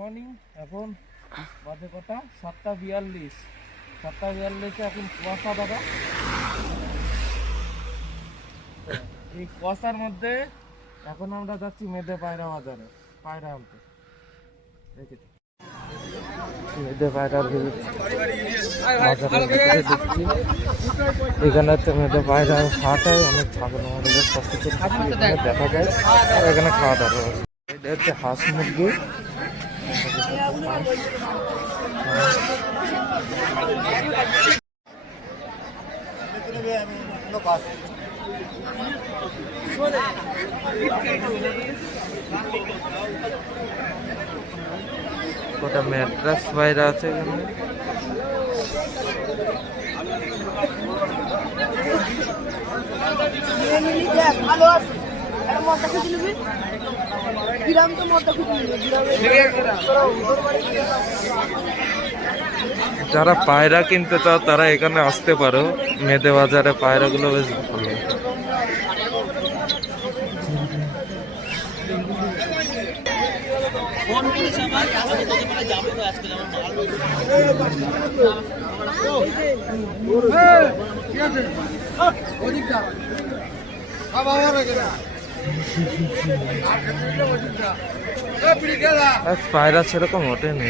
Morning. এখন বাজে কটা? 7:42। 7:42-এ এখন কুয়াশা দাদা। এই কুয়াশার মধ্যে এখন আমরা যাচ্ছি মেদে পায়রা বাজারে পায়রা আনতে। মেদে পায়রার বাজারের ভিতরে ঢুকছি। এখানে হচ্ছে মেদে পায়রার হাট হয়, অনেক ছাগল আমাদের সব কিছু দেখা যায়। আর এখানে খাওয়া দাওয়া এটা হচ্ছে হাঁস মুরগি। কটা ম্যাট্রাস বাইরে আছে এখানে। যারা পায়রা কিনতে চাও তারা এখানে আসতে পারো। মেদে বাজারে পায়রাগুলো বেশ ভালো। পায়রা সেরকম ওঠেনি।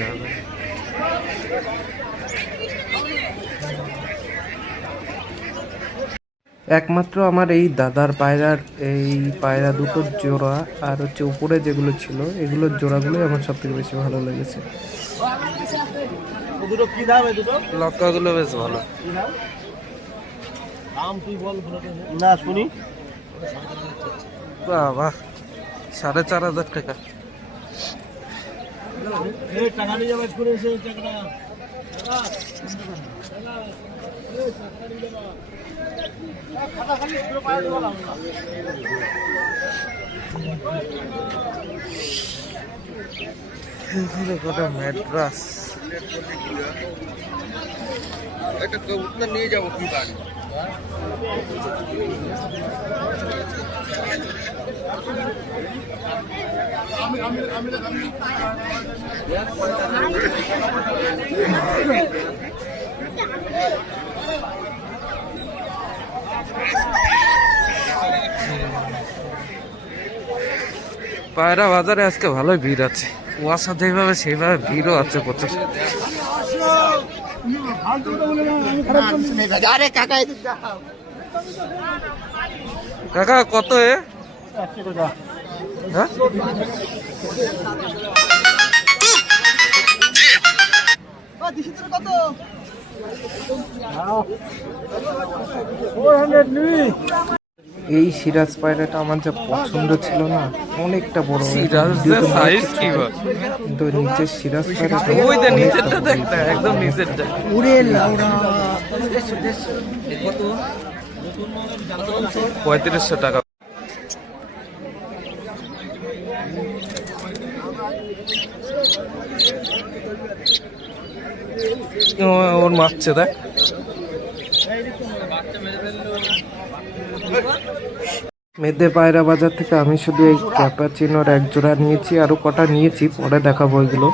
একমাত্র আমার এই দাদার পায়রার এই পায়রা দুটোর জোড়া আর হচ্ছে উপরে যেগুলো ছিল এগুলোর জোড়াগুলোই আমার সব থেকে বেশি ভালো লেগেছে। লক্কাগুলো বেশ ভালো। বাবা 4,500 টাকা। ম্যাড্রাস একটা কবুতর নিয়ে যাবো কি বাড়ি। পায়রা বাজারে আজকে ভালোই ভিড় আছে। কুয়াশা যেভাবে সেইভাবে ভিড়ও আছে প্রচুর। কাকা কত এ? হ্যাঁ এই সিরাজ পায়রাটা আমার যা পছন্দ ছিল না, অনেকটা বড় কিন্তু নিচের সিরাজ পায়রাটা 3500 টাকা। ওর মারছে দেখ। মেদে পায়রা বাজার থেকে আমি শুধু এই ক্যাপাচিনোর এক জোড়া নিয়েছি, আরো কটা নিয়েছি, পরে দেখাবো এগুলো।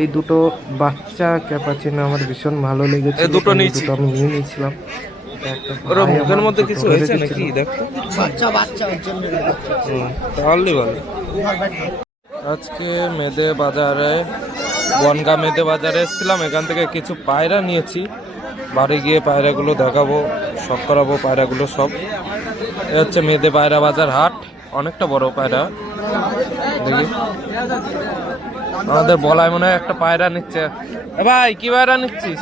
এই দুটো বাচ্চা ক্যাপাচিনো আমার ভীষণ ভালো লেগেছে। দুটো আমি নিয়ে নিয়েছিলাম। আজকে মেদে বাজারে বনগা মেদে বাজারে এসেছিলাম, এখান থেকে কিছু পায়রা নিয়েছি। বাড়ি গিয়ে পায়রাগুলো দেখাবো, শখ করাবো পায়রাগুলো সব। এ হচ্ছে মেদে পায়রা বাজার হাট, অনেকটা বড় পায়রা। দেখি আমাদের বলায় মনে হয় একটা পায়রা নিচ্ছে। ভাই কি পায়রা নিচ্ছিস?